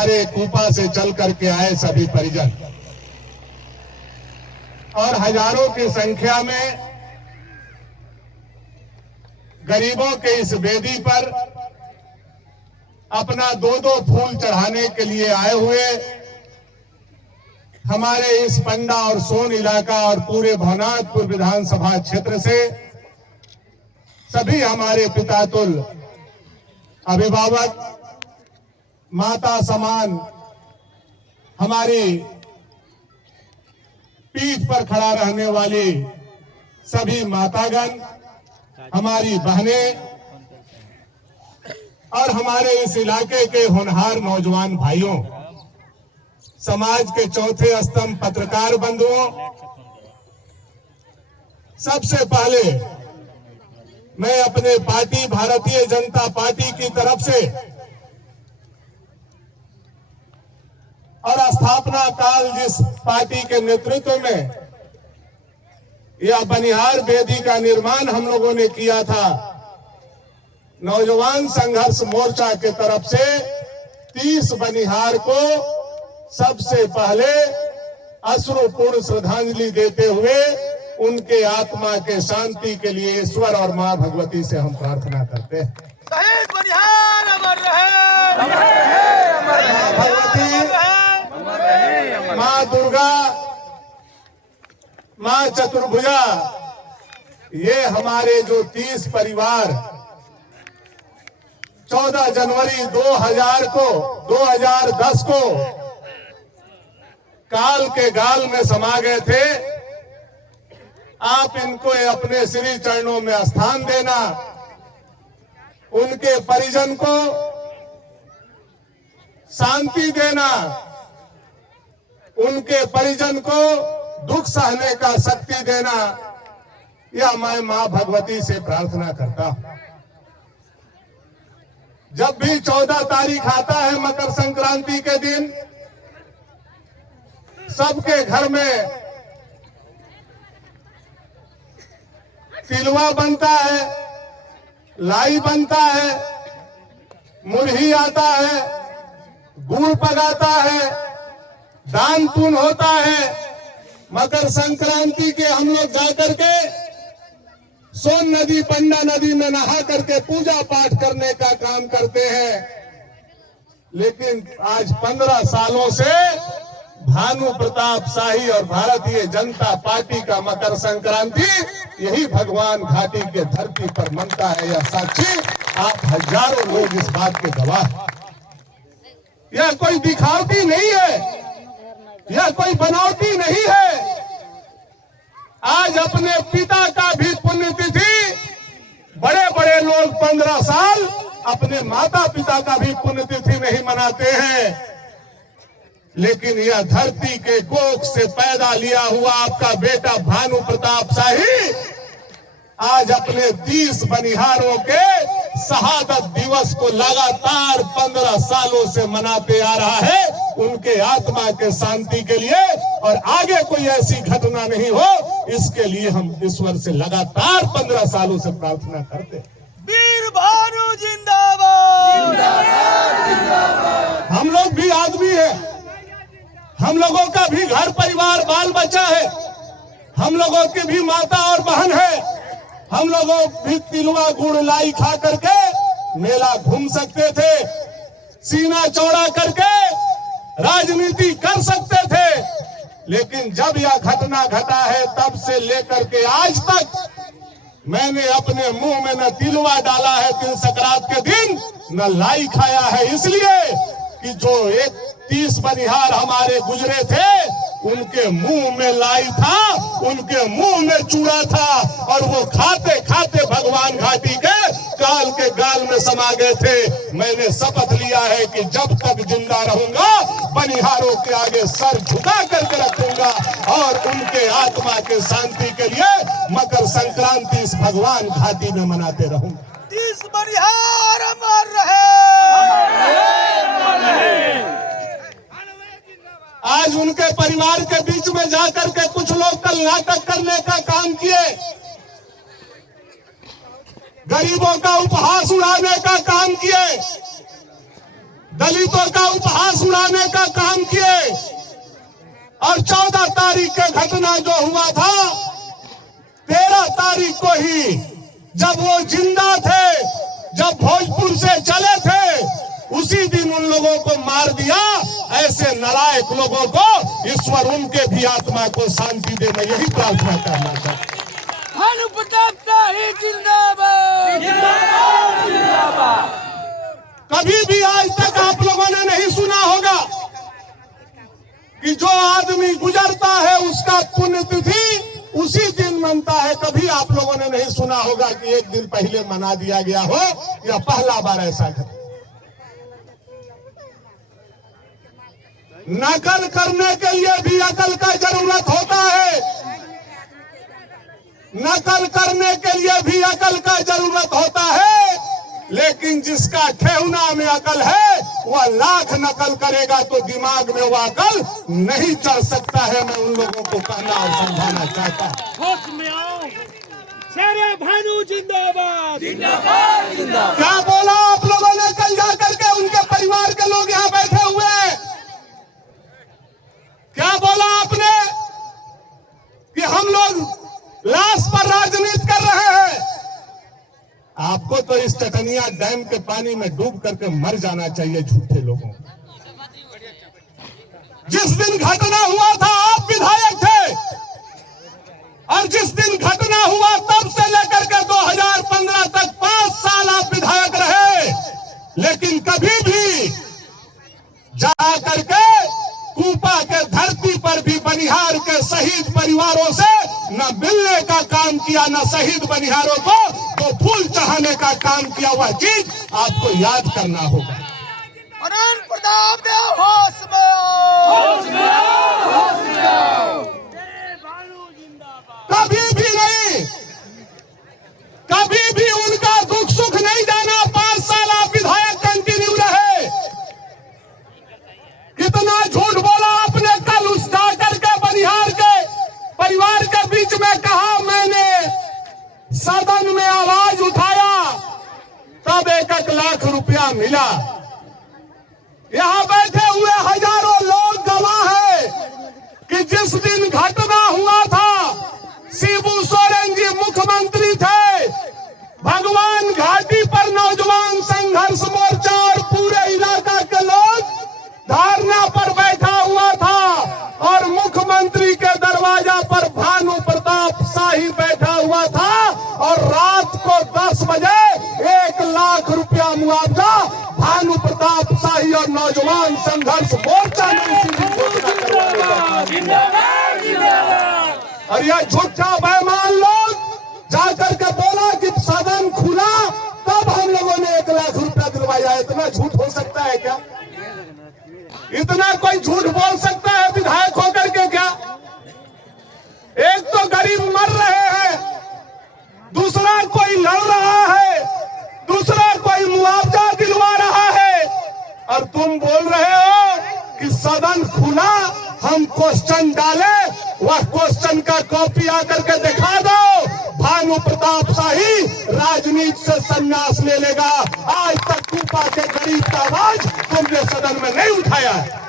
हमारे कूपा से चल करके आए सभी परिजन और हजारों की संख्या में गरीबों के इस वेदी पर अपना दो दो फूल चढ़ाने के लिए आए हुए हमारे इस पंडा और सोन इलाका और पूरे भवनाथपुर विधानसभा क्षेत्र से सभी हमारे पितातुल अभिभावक माता समान हमारी पीठ पर खड़ा रहने वाली सभी मातागण, हमारी बहनें और हमारे इस इलाके के होनहार नौजवान भाइयों, समाज के चौथे स्तंभ पत्रकार बंधुओं, सबसे पहले मैं अपने पार्टी भारतीय जनता पार्टी की तरफ से और स्थापना काल जिस पार्टी के नेतृत्व में यह बनिहार वेदी का निर्माण हम लोगों ने किया था, नौजवान संघर्ष मोर्चा के तरफ से 30 बनिहार को सबसे पहले अश्रुपूर्ण श्रद्धांजलि देते हुए उनके आत्मा के शांति के लिए ईश्वर और मां भगवती से हम प्रार्थना करते हैं। शहीद बनिहार अमर रहे, मां भगवती, मां दुर्गा, मां चतुर्भुजा, ये हमारे जो 30 परिवार 14 जनवरी 2010 को काल के गाल में समा गए थे, आप इनको अपने श्री चरणों में स्थान देना, उनके परिजन को शांति देना, उनके परिजन को दुख सहने का शक्ति देना, यह मैं मां भगवती से प्रार्थना करता हूं। जब भी 14 तारीख आता है मकर संक्रांति के दिन, सबके घर में तिलवा बनता है, लाई बनता है, मुरही आता है, गुड़ पगाता है, दान पुण्य होता है। मकर संक्रांति के हम लोग जाकर के सोन नदी, पंडा नदी में नहा करके पूजा पाठ करने का काम करते हैं। लेकिन आज 15 सालों से भानु प्रताप शाही और भारतीय जनता पार्टी का मकर संक्रांति यही भगवान घाटी के धरती पर मनता है। यह साक्षी आप हजारों लोग इस बात के गवाह। यह कोई दिखावटी नहीं है, यह कोई बनावटी नहीं है। आज अपने पिता का भी पुण्यतिथि, बड़े बड़े लोग 15 साल अपने माता पिता का भी पुण्यतिथि नहीं मनाते हैं। लेकिन यह धरती के कोख से पैदा लिया हुआ आपका बेटा भानु प्रताप शाही आज अपने 30 बनिहारों के शहादत दिवस को लगातार 15 सालों से मनाते आ रहा है, उनके आत्मा के शांति के लिए, और आगे कोई ऐसी घटना नहीं हो, इसके लिए हम ईश्वर से लगातार 15 सालों से प्रार्थना करते हैं। वीर भानु जिंदाबाद, हम लोग भी आदमी हैं, हम लोगों का भी घर परिवार बाल बच्चा है, हम लोगों की भी माता और बहन है, हम लोगों भी तिलवा गुड़ लाई खा करके मेला घूम सकते थे, सीना चौड़ा करके राजनीति कर सकते थे। लेकिन जब यह घटना घटा है तब से लेकर के आज तक मैंने अपने मुंह में न तिलवा डाला है तिल संक्रांत के दिन, न लाई खाया है, इसलिए कि जो 30 बनिहार हमारे गुजरे थे उनके मुंह में लाई था, उनके मुंह में चूड़ा था, और वो खाते खाते भगवान घाटी के काल के गाल में समा गए थे। मैंने शपथ लिया है कि जब तक जिंदा रहूंगा बनिहारों के आगे सर झुका करके रखूंगा और उनके आत्मा के शांति के लिए मकर संक्रांति इस भगवान घाटी में मनाते रहूंगा। 30 बनिहार अमर रहे। आज उनके परिवार के बीच में जाकर के कुछ लोग कल नाटक करने का काम किए, गरीबों का उपहास उड़ाने का काम किए, दलितों का उपहास उड़ाने का काम किए। और 14 तारीख के घटना जो हुआ था, 13 तारीख को ही जब वो जिंदा थे, जब भोजपुर से चले थे, उसी दिन उन लोगों को मार दिया। ऐसे नालायक लोगों को ईश्वर उनके भी आत्मा को शांति दे, मैं यही प्रार्थना करना चाहता हूं। भानु प्रताप शाही जिंदाबाद, जिंदाबाद, जिंदाबाद। कभी भी आज तक आप लोगों ने नहीं सुना होगा कि जो आदमी गुजरता है उसका पुण्यतिथि उसी दिन मनता है। कभी आप लोगों ने नहीं सुना होगा कि एक दिन पहले मना दिया गया हो, या पहला बार ऐसा घटा। नकल करने के लिए भी अकल का जरूरत होता है, नकल करने के लिए भी अकल का जरूरत होता है। लेकिन जिसका ठेहुना में अकल है वह लाख नकल करेगा तो दिमाग में वह अकल नहीं चढ़ सकता है। मैं उन लोगों को कहना और समझाना चाहता हूं। होश में आओ, शेरे भानु जिंदाबाद, जिंदाबाद, जिंदाबाद। क्या बोला आप लोगों ने कल जाकर के? उनके परिवार के लोग यहाँ बैठे हुए हैं। क्या बोला आपने कि हम लोग लाश पर राजनीति कर रहे हैं? आपको तो इस चटनिया डैम के पानी में डूब करके मर जाना चाहिए झूठे लोगों को। जिस दिन घटना हुआ था आप विधायक थे, और जिस दिन घटना हुआ तब से लेकर के 2015 तक 5 साल आप विधायक रहे। लेकिन कभी भी जा करके कूपा के धरती पर भी बनिहार के शहीद परिवारों से न मिलने का काम किया, न शहीद बनिहारों को तो फूल चढ़ाने का काम किया। वह चीज आपको याद करना होगा। अनंत प्रताप देव होश में आओ, होश में आओ, होश में आओ। कभी भी नहीं, कभी भी उनका दुख सुख नहीं जाना। 5 साल आप विधायक कंटिन्यू रहे। कितना झूठ बोला आपने कल उस डॉक्टर के बनिहार के परिवार के बीच में कहा। मैंने सदन में आवाज उठाया तब 1-1 लाख रुपया मिला। यहां बैठे हुए हजारों लोग गवाह है कि जिस दिन घटना हुआ था शिबू सोरेन जी मुख्यमंत्री थे। भगवान घाटी पर नौजवान संघर्ष मोर्चा और पूरे इलाका के लोग धरना पर बैठा हुआ था, और मुख्यमंत्री के दरवाजा पर भानु प्रताप शाही बैठा हुआ था। और रात को 10 बजे 1 लाख रुपया मुआवजा भानु प्रताप शाही और नौजवान संघर्ष मोर्चा ने उसी दिन घोषणा करवाई। और यह झूठा बेईमान लोग जाकर के बोला कि सदन खुला तब हम लोगों ने 1 लाख रुपया दिलवाया। इतना झूठ हो सकता है क्या? इतना कोई झूठ बोल सकता है विधायक होकर के क्या? एक तो गरीब मर रहे हैं, दूसरा कोई लड़ रहा है, दूसरा कोई मुआवजा दिलवा रहा है, और तुम बोल रहे हो कि सदन खुला, हम क्वेश्चन डाले। वह क्वेश्चन का कॉपी आकर के दिखा दो। भानु प्रताप शाही राजनीति से संन्यास ले लेगा। आज तक कूपा के गरीब का आवाज तुमने सदन में नहीं उठाया है।